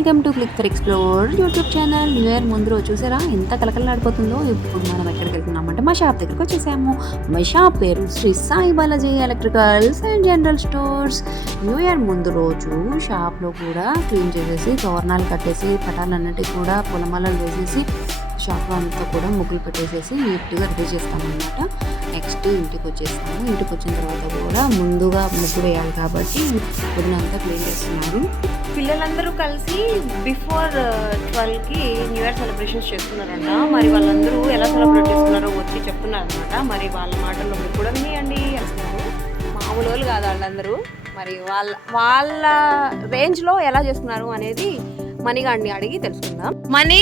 Welcome to click for explore YouTube channel. New year ముందు రోజు చూసారా? ఎంత కలకలాడిపోతుందో ఇప్పుడు మనం ఎక్కడికి వెళ్తున్నామంటే మా షాప్ దగ్గరికి వచ్చేసాము. మా షాప్ పేరు Shri Sai Balaji electricals and general stores. New year ముందు రోజు షాప్లో కూడా క్లీన్ చేసేసి తోరణాలు కట్టేసి పటాలన్నిటి కూడా పొలమాలలు వేసేసి షాప్లో అంతా కూడా ముగ్గులు పెట్టేసేసి నీట్గా రెడీ చేస్తామన్నమాట. నెక్స్ట్ ఇంటికి వచ్చేస్తాము. ఇంటికి వచ్చిన తర్వాత కూడా ముందుగా ముగ్గు వేయాలి కాబట్టి పొద్దునంతా క్లీన్ చేస్తున్నారు. పిల్లలందరూ కలిసి బిఫోర్ ట్వెల్వ్కి న్యూ ఇయర్ సెలబ్రేషన్స్ చేస్తున్నారంట. మరి వాళ్ళందరూ ఎలా సెలబ్రేట్ చేస్తున్నారో వచ్చి చెప్తున్నారనమాట మరి వాళ్ళ మాటల్లో మీరు కూడా వినియండి అంటున్నారు. మామూలు వాళ్ళు కాదు వాళ్ళందరూ. మరి వాళ్ళ వాళ్ళ రేంజ్లో ఎలా చేస్తున్నారు అనేది మనీగాడిని అడిగి తెలుసుకుందాం. మనీ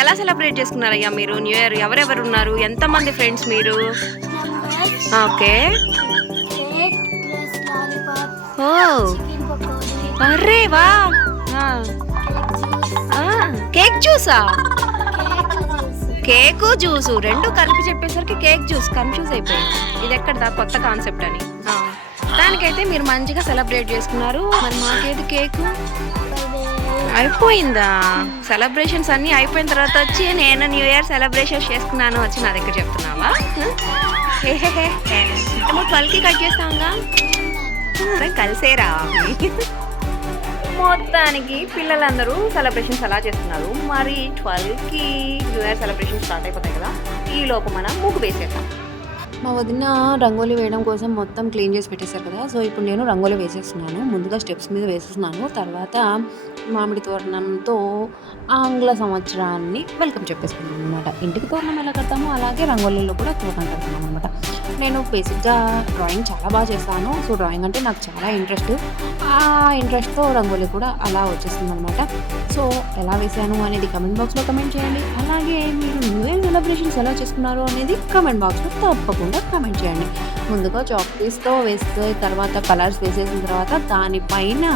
ఎలా సెలబ్రేట్ చేసుకున్నారయ్యా మీరు? న్యూ ఇయర్ ఎవరెవరు ఉన్నారు ఎంతమంది ఫ్రెండ్స్ మీరు? ఓకే ఓ అరే వా. కేక్ జ్యూసా కేకు జ్యూసు రెండు కలిపి చెప్పేసరికి కేక్ జ్యూస్ కన్ఫ్యూజ్ అయిపోయింది ఇది ఎక్కడదా? కొత్త కాన్సెప్ట్ అని. దానికైతే మీరు మంచిగా సెలబ్రేట్ చేసుకున్నారు. మరి మాకేది కేకు అయిపోయిందా? సెలబ్రేషన్స్ అన్నీ అయిపోయిన తర్వాత వచ్చి నేను న్యూ ఇయర్ సెలబ్రేషన్ చేసుకున్నాను వచ్చి నా దగ్గర చెప్తున్నావా? నువ్వు ట్వెల్వ్కి కట్ చేస్తాంగా. కలిసేరా. మొత్తానికి పిల్లలందరూ సెలబ్రేషన్స్ అలా చేస్తున్నారు? మరి ట్వెల్వ్కి న్యూ ఇయర్ సెలబ్రేషన్ స్టార్ట్ అయిపోతాయి కదా. ఈ లోపు మనం ముగ్గు వేసేద్దాం. మా వదిన రంగోలీ వేయడం కోసం మొత్తం క్లీన్ చేసి పెట్టేశారు కదా. సో ఇప్పుడు నేను రంగోలీ వేసేస్తున్నాను. ముందుగా స్టెప్స్ మీద వేసేస్తున్నాను. తర్వాత మామిడి తోరణంతో ఆంగ్ల సంవత్సరాన్ని వెల్కమ్ చెప్పేసుకున్నాను అనమాట ఇంటికి తోరణం ఎలా కడతామో అలాగే రంగోలీలో కూడా తోరణం కడతాను అనమాట నేను బేసిక్గా డ్రాయింగ్ చాలా బాగా చేస్తాను. సో డ్రాయింగ్ అంటే నాకు చాలా ఇంట్రెస్ట్. ఆ ఇంట్రెస్ట్తో రంగోలీ కూడా అలా వచ్చేస్తుంది అనమాట సో ఎలా వేసాను అనేది కమెంట్ బాక్స్లో కమెంట్ చేయండి. అలాగే మీరు న్యూ ఇయర్ సెలబ్రేషన్స్ ఎలా చేసుకున్నారు అనేది కమెంట్ బాక్స్లో తప్పకుండా కమెంట్ చేయండి. ముందుగా చాక్ పీస్తో వేస్తే తర్వాత కలర్స్ వేసేసిన తర్వాత దానిపైన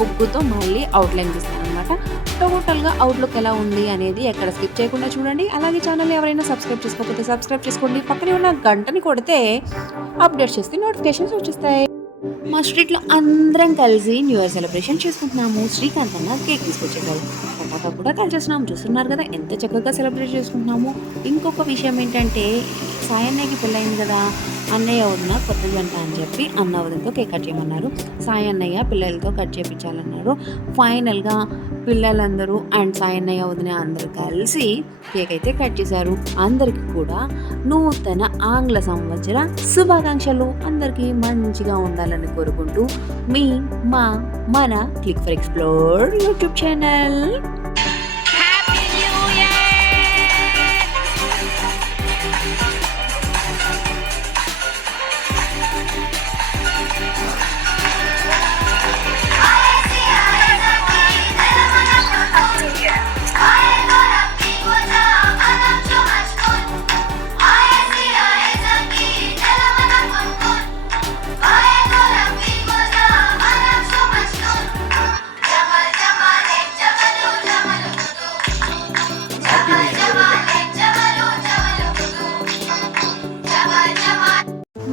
ముగ్గుతో మళ్ళీ అవుట్లైన్ తీస్తాను అనమాట టోటల్గా అవుట్లుక్ ఎలా ఉంది అనేది ఎక్కడ స్కిప్ చేయకుండా చూడండి. అలాగే ఛానల్ ఎవరైనా సబ్స్క్రైబ్ చేసుకోకపోతే సబ్స్క్రైబ్ చేసుకోండి. పక్కనే ఉన్న గంటని కొడితే అప్డేట్ చేస్తే నోటిఫికేషన్స్ వచ్చేస్తాయి. మా స్ట్రీట్లో అందరం కలిసి న్యూ ఇయర్ సెలబ్రేషన్ చేసుకుంటున్నాము. శ్రీకాంత్ అన్న కేక్ తీసుకొచ్చేసారు పటాకా కూడా కలిసేస్తున్నాం చూస్తున్నారు కదా ఎంత చక్కగా సెలబ్రేట్ చేసుకుంటున్నాము. ఇంకొక విషయం ఏంటంటే సాయి పెళ్ళయింది కదా. అన్నయ్య వదిన కొత్త జంట అని చెప్పి అన్న వదినతో కేక్ కట్ చేయమన్నారు. సాయి అన్నయ్య పిల్లలతో కట్ చేయించాలన్నారు ఫైనల్గా పిల్లలందరూ అండ్ సాయి అన్నయ్య వదిన అందరూ కలిసి కేక్ అయితే కట్ చేశారు. అందరికీ కూడా నూతన ఆంగ్ల సంవత్సర శుభాకాంక్షలు. అందరికీ మంచిగా ఉండాలని కోరుకుంటూ మీ మా మన click for explore YouTube channel.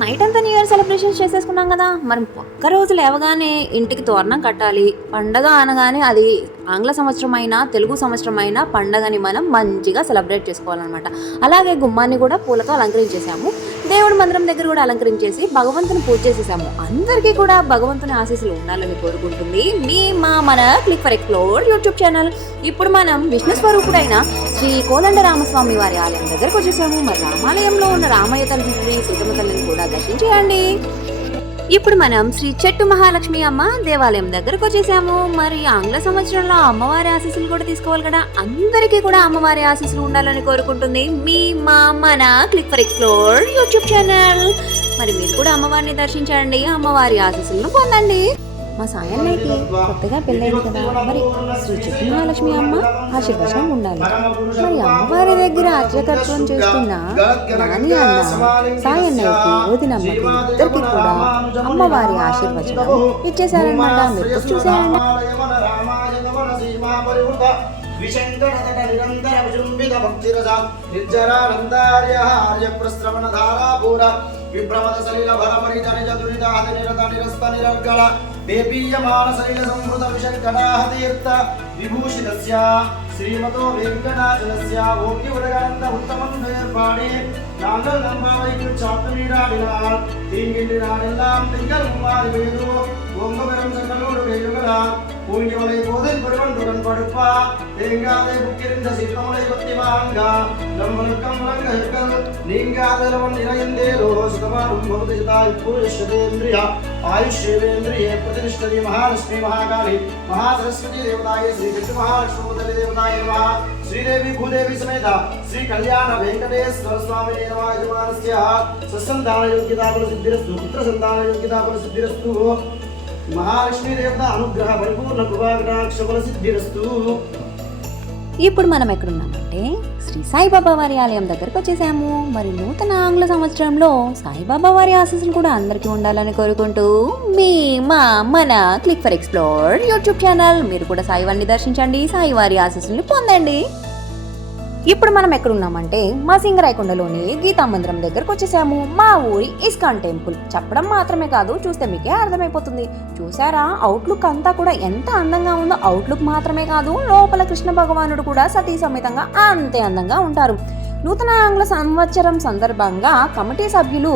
Night అంతా న్యూ ఇయర్ సెలబ్రేషన్స్ చేసేసుకున్నాం కదా. మరి ఒక్క రోజు లేవగానే ఇంటికి తోరణం కట్టాలి. పండగ అనగానే అది ఆంగ్ల సంవత్సరం అయినా తెలుగు సంవత్సరం అయినా పండగని మనం మంచిగా సెలబ్రేట్ చేసుకోవాలన్నమాట. అలాగే గుమ్మాన్ని కూడా పూలతో అలంకరించేసాము దేవుడి మందిరం దగ్గర కూడా అలంకరించేసి భగవంతుని పూజ చేసేసాము. అందరికీ కూడా భగవంతుని ఆశీస్సులు ఉండాలని కోరుకుంటుంది మీ మా మన click for explore YouTube channel ఇప్పుడు మనం విష్ణు స్వరూపుడైన శ్రీ కోదండ రామస్వామి వారి ఆలయం దగ్గరకు వచ్చేసాము. మరి రామాలయంలో ఉన్న రామయ్య తల్లిని సీతమ్మ తల్లిని కూడా దర్శించేయండి. ఇప్పుడు మనం శ్రీ చెట్టు మహాలక్ష్మి అమ్మ దేవాలయం దగ్గరకు వచ్చేసాము. మరి ఆంగ్ల సంవత్సరంలో అమ్మవారి ఆశీస్సులు కూడా తీసుకోవాలి కదా. అందరికీ కూడా అమ్మవారి ఆశీస్సులు ఉండాలని కోరుకుంటుంది మీ మా మన click for explore YouTube channel. మరి మీరు కూడా అమ్మవారిని దర్శించండి అమ్మవారి ఆశీస్సులను పొందండి. మా సాయన్నయ్యకి కొత్తగా పెళ్ళైంది కదా. మరి శ్రీ చెట్టు మహాలక్ష్మి అమ్మ ఆశీర్వచనం ఉండాలి. మరి అమ్మవారి దగ్గర అర్చకత్వం చేస్తున్న నాని అన్న సాయన్నయ్యకి వదినమ్మకి ఇద్దరికి కూడా అమ్మవారి ఆశీర్వచనం ఇచ్చేసారనమాట మీరు చూసారండి చూసేయండి నిరంతర విజృంభిత భక్తిరస నిర్జరానందార్య ఆర్య ప్రశ్రవణ ధారాపూర విభ్రమద సలిల భరపరిత నిజ దురిత నిరత నిరస్త నిరర్గళ पेपीयमानसलिलसंवृतविशङ्कटाहतीर्थ विभूषितस्य श्रीमतो वेङ्कटाचलस्य भोग्यवरगानन्द उत्तमं வேறுபாடே நாங்கள் நம்பாவைக்கு சாத்து நீராடினால் தீங்கின்றி நாடெல்லாம் திங்கள் மும்மாறி பெய்தோ உங்க பெரும் செங்கலோடு பெய்யுகளா புண்ணியமலை போதில் பெருவன்றுடன் படுப்பா தேங்காதே புக்கிருந்த சிற்றமலை பத்தி வாங்கா நம்மளுக்கம் விளங்குகள் நீங்காதலவன் நிறைந்தேரோ சுகமாரும் பௌதிகதாய் பூரிஷதேந்திரியா ஆயுஷ்வேந்திரியே பிரதிஷ்டதி மகாலட்சுமி மகாகாளி மகாசரஸ்வதி தேவதாய ஸ்ரீ விஷ்ணு மகாலட்சுமி தேவதாய நமஹ శ్రీదేవి భూదేవి సమేత శ్రీ కళ్యాణ వెంకటేశ్వర స్వామి యజమానస్య సత్సంతాన యోగ్యతాపన సిద్ధిరస్తు పుత్ర సంతాన యోగ్యతాపన సిద్ధిరస్తు ఇప్పుడు మనం ఎక్కడున్నామంటే శ్రీ సాయిబాబా వారి ఆలయం దగ్గరకు వచ్చేసాము. మరి నూతన ఆంగ్ల సంవత్సరంలో సాయిబాబా వారి ఆశీస్సులు కూడా అందరికీ ఉండాలని కోరుకుంటూ మీ మా మన click for explore YouTube channel. మీరు కూడా సాయి వారిని దర్శించండి. సాయి వారి ఆశీస్సులు పొందండి. ఇప్పుడు మనం ఎక్కడున్నామంటే మా సింగరాయకొండలోని గీతా మందిరం దగ్గరకు వచ్చేసాము. మా ఊరి ఇస్కాన్ టెంపుల్. చెప్పడం మాత్రమే కాదు చూస్తే మీకే అర్థమైపోతుంది. చూసారా అవుట్లుక్ అంతా కూడా ఎంత అందంగా ఉందో. అవుట్లుక్ మాత్రమే కాదు లోపల కృష్ణ భగవానుడు కూడా సతీ సమేతంగా అంతే అందంగా ఉంటారు. నూతన ఆంగ్ల సంవత్సరం సందర్భంగా కమిటీ సభ్యులు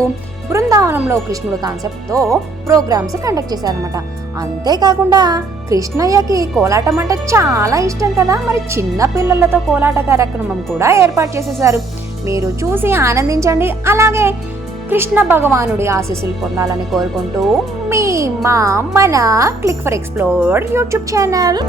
బృందావనంలో కృష్ణుడు కాన్సెప్ట్తో ప్రోగ్రామ్స్ కండక్ట్ చేశారనమాట అంతేకాకుండా కృష్ణయ్యకి కోలాటం అంటే చాలా ఇష్టం కదా. మరి చిన్న పిల్లలతో కోలాట కార్యక్రమం కూడా ఏర్పాటు చేసేసారు మీరు చూసి ఆనందించండి. అలాగే కృష్ణ భగవానుడి ఆశీస్సులు పొందాలని కోరుకుంటూ మీ మా మన click for explore YouTube channel.